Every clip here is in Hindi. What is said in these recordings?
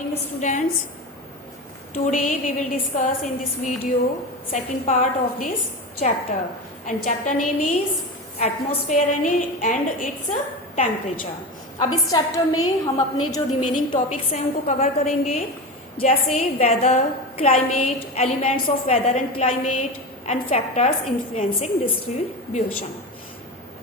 Morning students, today we will discuss in this video second part of this chapter and chapter name is atmosphere and its temperature. अब इस चैप्टर में हम अपने जो रिमेनिंग टॉपिक्स हैं उनको कवर करेंगे, जैसे weather, climate, elements of weather and climate and factors influencing distribution.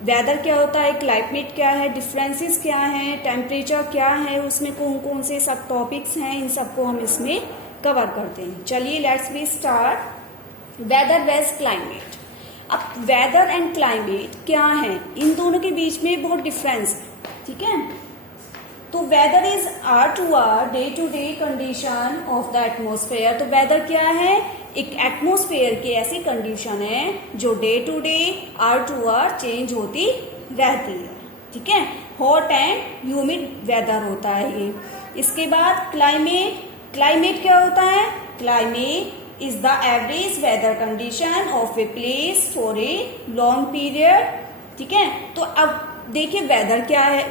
Weather क्या होता है, क्लाइमेट क्या है, डिफरेंसेस क्या हैं, टेम्परेचर क्या है, उसमें कौन कौन से सब टॉपिक्स हैं, इन सबको हम इसमें कवर करते हैं. चलिए let's be start. Weather vs climate. अब वेदर एंड क्लाइमेट क्या है, इन दोनों के बीच में बहुत डिफरेंस है. ठीक है, तो weather is hour to hour day to day condition of the atmosphere. तो वेदर क्या है, एक एटमोस्फेयर की ऐसी कंडीशन है जो day to day hour to hour change होती रहती है. ठीक है, हॉट एंड ह्यूमिड वेदर होता है ये. इसके बाद क्लाइमेट. क्लाइमेट क्या होता है, climate is the average weather condition of a place for a long period. ठीक है, तो अब देखिए वेदर क्या है,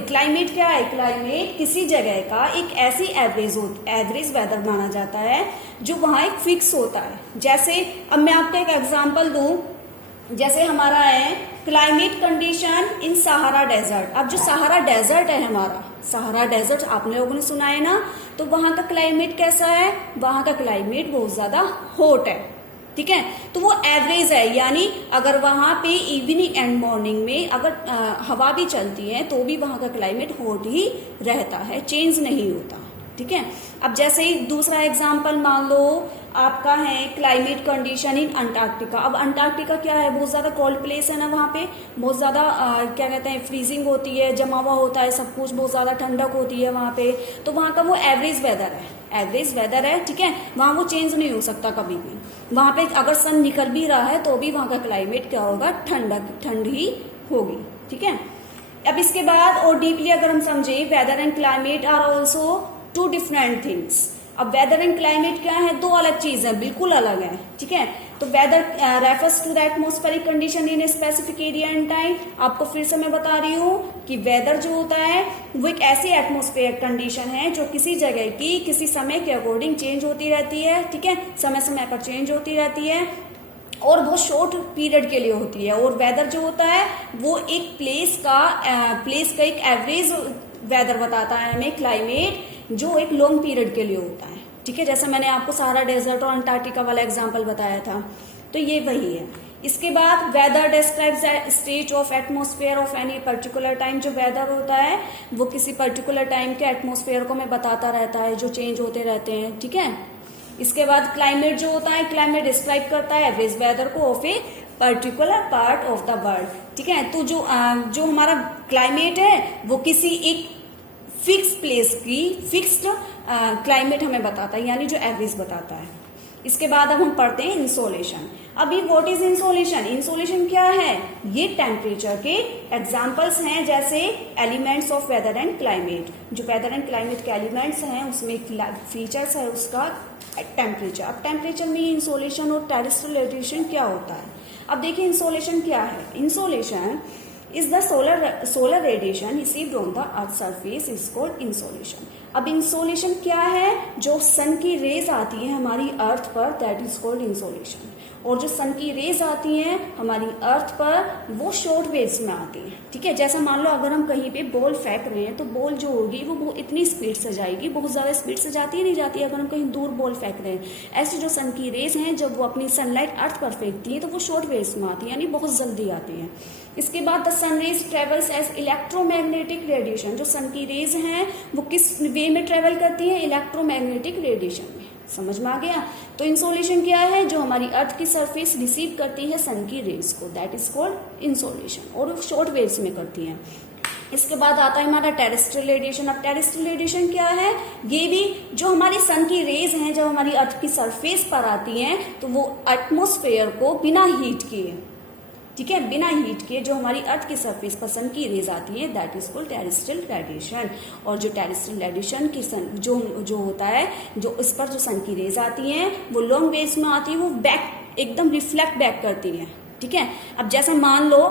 क्लाइमेट क्या है. क्लाइमेट किसी जगह का एक ऐसी एवरेज वेदर माना जाता है जो वहां एक फिक्स होता है. जैसे अब मैं आपको एक एग्जांपल दूं, जैसे हमारा है climate condition in Sahara desert. अब जो सहारा डेजर्ट है हमारा, सहारा डेजर्ट आप लोगों ने सुना है ना, तो वहां का क्लाइमेट कैसा है, वहां का क्लाइमेट बहुत ज्यादा हॉट है. ठीक है, तो वो एवरेज है, यानी अगर वहां पे इवनिंग एंड मॉर्निंग में अगर हवा भी चलती है तो भी वहां का क्लाइमेट हॉट ही रहता है, चेंज नहीं होता. ठीक है, अब जैसे ही दूसरा एग्जांपल मान लो आपका है क्लाइमेट कंडीशन इन अंटार्कटिका. अब अंटार्कटिका क्या है, बहुत ज्यादा कोल्ड प्लेस है ना, वहां पे बहुत ज्यादा क्या कहते हैं फ्रीजिंग होती है, जमा हुआ होता है सब कुछ, बहुत ज्यादा ठंडक होती है वहां पे. तो वहां का वो एवरेज वेदर है, एवरेज वेदर है. ठीक है, वहां वो चेंज नहीं हो सकता कभी भी. वहां पे अगर सन निकल भी रहा है तो भी वहां का क्लाइमेट क्या होगा, ठंड ही होगी. ठीक है, अब इसके बाद और डीपली अगर हम समझे, weather and climate are also two different things. अब वेदर एंड क्लाइमेट क्या है, दो अलग चीज है, बिल्कुल अलग है. ठीक है, तो weather refers to the atmospheric condition in a specific area and time. आपको फिर से मैं बता रही हूँ कि वेदर जो होता है वो एक ऐसी एटमॉस्फेयर कंडीशन है जो किसी जगह की किसी समय के अकॉर्डिंग चेंज होती रहती है. ठीक है, समय समय पर चेंज होती रहती है और बहुत शॉर्ट पीरियड के लिए होती है. और वेदर जो होता है वो एक प्लेस का एक एवरेज वेदर बताता है हमें, क्लाइमेट, जो एक लॉन्ग पीरियड के लिए होता है. ठीक है, जैसे मैंने आपको सहारा डेजर्ट और अंटार्कटिका वाला एग्जांपल बताया था, तो ये वही है. इसके बाद weather describes state of atmosphere of any particular time. जो वेदर होता है वो किसी पर्टिकुलर टाइम के एटमॉस्फेयर को हमें बताता रहता है, जो चेंज होते रहते हैं. ठीक है, इसके बाद क्लाइमेट जो होता है, क्लाइमेट डिस्क्राइब करता है एवरेज वेदर को of a particular part of the world. ठीक है, तो जो हमारा क्लाइमेट है वो किसी एक फिक्स प्लेस की फिक्स्ड क्लाइमेट हमें बताता है, यानी जो एवरेज बताता है. इसके बाद अब हम पढ़ते हैं इंसोलेशन. अभी व्हाट इज इंसोलेशन. इंसोलेशन क्या है, ये टेम्परेचर के एग्जांपल्स हैं, जैसे elements of weather and climate. जो वेदर एंड क्लाइमेट के एलिमेंट्स हैं उसमें फीचर्स है उसका टेम्परेचर. अब टेम्परेचर में इंसोलेशन और टेरेस्ट्रियल रेडिएशन क्या होता है. अब देखिए इंसोलेशन क्या है. Insolation is the solar radiation received on the earth surface is called insolation. अब इंसोलेशन क्या है, जो सन की रेज आती है हमारी अर्थ पर, दैट इज कॉल्ड इंसोलेशन. और जो सन की रेज आती हैं हमारी अर्थ पर वो शॉर्ट वेव्स में आती हैं. ठीक है, जैसा मान लो अगर हम कहीं पे बॉल फेंक रहे हैं तो बॉल जो होगी वो इतनी स्पीड से जाएगी, बहुत ज्यादा स्पीड से जाती ही नहीं जाती अगर हम कहीं दूर बॉल फेंक रहे हैं. ऐसी जो सन की रेज हैं जब वो अपनी सनलाइट अर्थ पर फेंकती है तो वो शॉर्ट वेव्स में आती है, यानी बहुत जल्दी आती है. इसके बाद the sun rays travels as electromagnetic radiation. जो सन की रेज हैं वो किस वे में ट्रेवल करती हैं, इलेक्ट्रोमैग्नेटिक रेडिएशन में. समझ में आ गया. तो इंसोलेशन क्या है, जो हमारी अर्थ की सरफेस रिसीव करती है सन की रेज को, दैट इज कॉल्ड इंसोलेशन, और शॉर्ट वेव्स में करती है. इसके बाद आता है हमारा टेरेस्ट्रियल रेडिएशन. अब टेरेस्ट्रियल रेडिएशन क्या है, ये भी जो हमारी सन की रेज हैं जब हमारी अर्थ की सरफेस पर आती हैं तो वो एटमोस्फेयर को बिना हीट किए, ठीक है, बिना हीट के जो हमारी अर्थ की सरफेस पर सन की रेज आती है, that is called terrestrial radiation. और जो टेरेस्ट्रियल रेडिएशन की सन जो होता है, जो इस पर जो सन की रेज आती हैं वो लॉन्ग वेव्स में आती है, वो बैक एकदम रिफ्लेक्ट बैक करती है. ठीक है, अब जैसे मान लो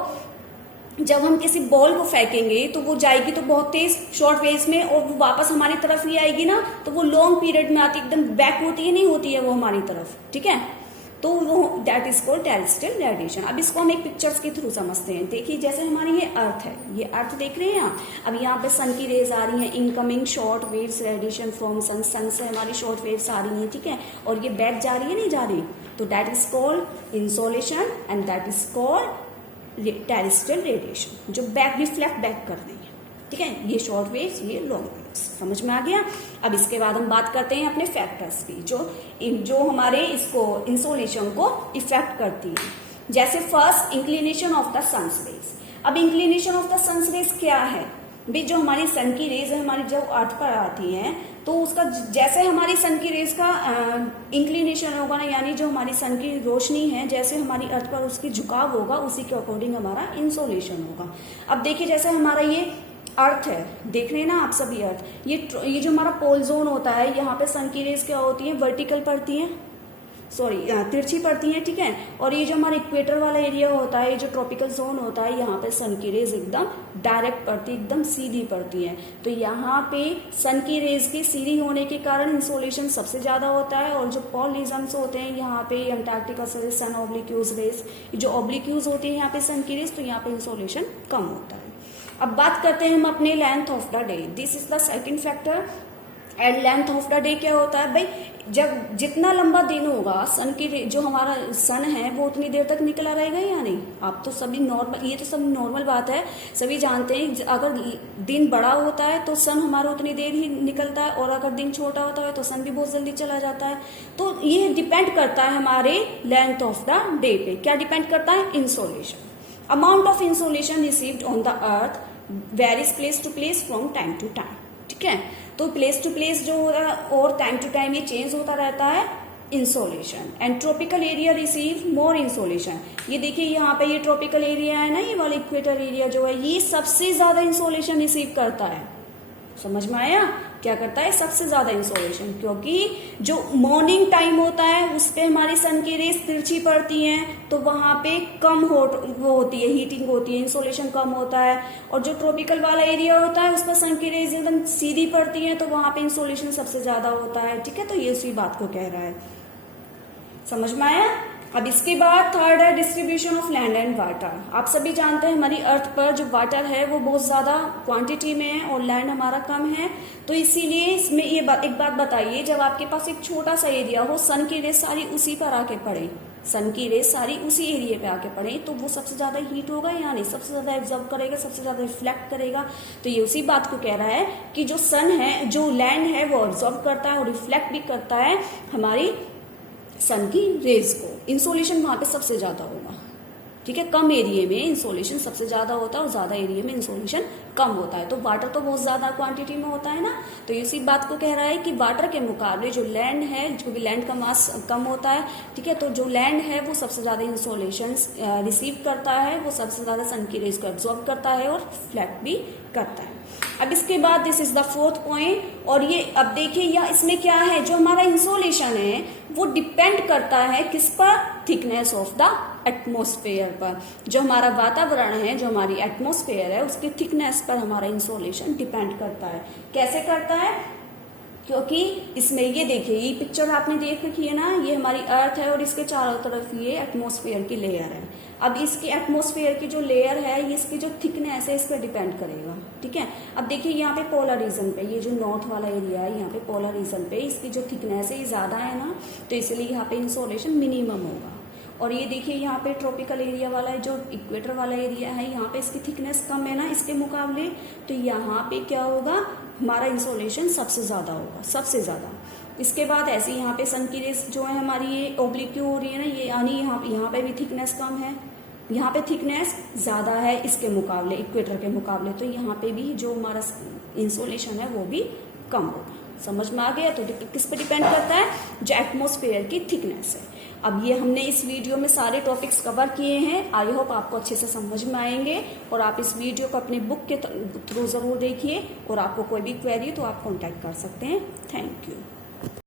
जब हम किसी बॉल को फेंकेंगे तो वो जाएगी तो बहुत तेज शॉर्ट वेव्स में, और वो वापस हमारी तरफ ही आएगी ना, तो वो लॉन्ग पीरियड में आती, एकदम बैक होती है, नहीं होती है वो हमारी तरफ, ठीक है। तो वो that is called terrestrial radiation. अब इसको हम एक पिक्चर्स के थ्रू समझते हैं। देखिए जैसे हमारी ये अर्थ है, ये अर्थ देख रहे हैं आप। अब यहाँ पे सन की रेज आ रही है, incoming short waves radiation from sun, sun से हमारी शॉर्ट वेव्स आ रही हैं, ठीक है, और ये बैक जा रही है, नहीं जा रही, तो that is called insolation and that is called terrestrial radiation, जो बैक रिफ्लेक्ट बैक कर रही है, ठीक है। ये शॉर्ट वेव्स, ये लॉन्ग वेव्स, समझ में आ गया। अब इसके बाद हम बात करते हैं अपने फैक्टर्स की, जो हमारे इसको इंसोलेशन को इफेक्ट करती है। जैसे first, inclination of the sun's rays. अब inclination of the sun's rays क्या है भी, जो हमारी सन की रेज है हमारी जब अर्थ पर आती है तो उसका जैसे हमारी सन की रेज का इंक्लिनेशन होगा ना, यानी जो हमारी सन की रोशनी है जैसे हमारी अर्थ पर उसकी झुकाव होगा, उसी के अकॉर्डिंग हमारा इंसोलेशन होगा। अब देखिए जैसे हमारा ये अर्थ है, देख रहे हैं ना आप सभी अर्थ, ये जो हमारा पोल जोन होता है, यहाँ पे सन की रेज क्या होती है, वर्टिकल पड़ती है, सॉरी तिरछी पड़ती है, ठीक है। और ये जो हमारा इक्वेटर वाला एरिया होता है, ये जो ट्रॉपिकल जोन होता है, यहाँ पे सन की रेज एकदम डायरेक्ट पड़ती है, एकदम सीधी पड़ती है। तो यहाँ पे सन की रेज की सीधी होने के कारण इंसोलेशन सबसे ज्यादा होता है। और जो पोल रीजन्स होते हैं यहाँ पे अंटार्कटिका से सन ऑब्लिक्यूज रेज, जो ऑब्लिक्यूज होती है यहाँ पे सन की रेज, तो यहाँ पे इंसोलेशन कम होता है। अब बात करते हैं हम अपने length of the day. This is the second factor. And length of the day क्या होता है भाई, जब जितना लंबा दिन होगा सन की जो हमारा सन है वो उतनी देर तक निकला रहेगा या नहीं। आप तो सभी नॉर्मल, ये तो सब नॉर्मल बात है, सभी जानते हैं। अगर दिन बड़ा होता है तो सन हमारा उतनी देर ही निकलता है, और अगर दिन छोटा होता है तो सन भी बहुत जल्दी चला जाता है। तो ये डिपेंड करता है हमारे लेंथ ऑफ द डे पे। क्या डिपेंड करता है, insolation. Amount of insolation received on the earth varies place to place from time to time, ठीक है। तो प्लेस टू प्लेस जो हो रहा है और टाइम टू टाइम ये चेंज होता रहता है insolation. And tropical area receive more insolation. ये देखिए यहाँ पे ये ट्रॉपिकल एरिया है ना, ये वाला इक्वेटर एरिया जो है, ये सबसे ज्यादा इंसोलेशन रिसीव करता है। समझ में आया, क्या करता है, सबसे ज्यादा इंसोलेशन, क्योंकि जो मॉर्निंग टाइम होता है उस पे हमारी सन की रेस तिरछी पड़ती हैं, तो वहां पे कम वो होती है, हीटिंग होती है, इंसोलेशन कम होता है। और जो ट्रॉपिकल वाला एरिया होता है उस पर सन की रेस एकदम सीधी पड़ती है, तो वहां पे इंसोलेशन सबसे ज्यादा होता है, ठीक है। तो ये उसी बात को कह रहा है, समझ में आया। अब इसके बाद थर्ड है distribution of land and water. आप सभी जानते हैं हमारी अर्थ पर जो वाटर है वो बहुत ज्यादा क्वांटिटी में है और लैंड हमारा कम है। तो इसीलिए इसमें ये एक बात बताइए, जब आपके पास एक छोटा सा एरिया हो, सन की रेस सारी उसी पर आके पड़े, सन की रेस सारी उसी एरिया पे आके पड़े, तो वो सबसे ज्यादा हीट होगा या नहीं, सबसे ज्यादा एब्जॉर्ब करेगा, सबसे ज्यादा रिफ्लेक्ट करेगा। तो ये उसी बात को कह रहा है कि जो सन है, जो लैंड है, वो एब्जॉर्ब करता है और रिफ्लेक्ट भी करता है हमारी सन की रेज को। इंसोलेशन वहां पे सबसे ज्यादा होगा, ठीक है। कम एरिया में इंसोलेशन सबसे ज्यादा होता है और ज्यादा एरिया में इंसोलेशन कम होता है। तो वाटर तो बहुत ज्यादा क्वांटिटी में होता है ना, तो इसी बात को कह रहा है कि वाटर के मुकाबले जो लैंड है, क्योंकि लैंड का मास कम होता है, ठीक है, तो जो लैंड है वो सबसे ज्यादा इंसोलेशन रिसीव करता है, वो सबसे ज्यादा सन की रेज को एब्जॉर्ब करता है और रिफ्लेक्ट भी करता है। अब इसके बाद this is the fourth point, और ये अब देखिए या इसमें क्या है, जो हमारा इंसोलेशन है वो डिपेंड करता है किस पर, थिकनेस ऑफ द एटमॉस्फेयर पर। जो हमारा वातावरण है, जो हमारी एटमॉस्फेयर है, उसकी थिकनेस पर हमारा इंसोलेशन डिपेंड करता है। कैसे करता है, क्योंकि इसमें ये देखिए, ये पिक्चर आपने देख रखी है ना, ये हमारी अर्थ है और इसके चारों तरफ ये एटमॉस्फेयर की लेयर है। अब इसकी एटमॉस्फेयर की जो लेयर है, ये इसकी जो थिकनेस है इस पर डिपेंड करेगा, ठीक है। अब देखिए यहाँ पे पोलर रीजन पे, ये जो नॉर्थ वाला एरिया है, यहाँ पे पोलर रीजन पे इसकी जो थिकनेस है ये ज्यादा है ना, तो इसलिए यहाँ पे इंसोलेशन मिनिमम होगा। और ये देखिए यहाँ पे ट्रॉपिकल एरिया वाला है, जो इक्वेटर वाला एरिया है, यहाँ पे इसकी थिकनेस कम है ना इसके मुकाबले, तो यहाँ पे क्या होगा, हमारा इंसोलेशन सबसे ज्यादा होगा, सबसे ज्यादा। इसके बाद ऐसे यहाँ पे सन की रेस जो है हमारी ये ओब्लिक्यू हो रही है ना, ये यानी यहाँ पे भी थिकनेस कम है, यहाँ पे थिकनेस ज्यादा है इसके मुकाबले, इक्वेटर के मुकाबले, तो यहाँ पे भी जो हमारा इंसोलेशन है वो भी कम होगा। समझ में आ गया। तो किस पे डिपेंड करता है, जो एटमॉस्फेयर की थिकनेस है। अब ये हमने इस वीडियो में सारे टॉपिक्स कवर किए हैं, आई होप आपको अच्छे से समझ में आएंगे। और आप इस वीडियो को अपनी बुक के थ्रू जरूर देखिए, और आपको कोई भी क्वेरी तो आप कॉन्टैक्ट कर सकते हैं। Thank you.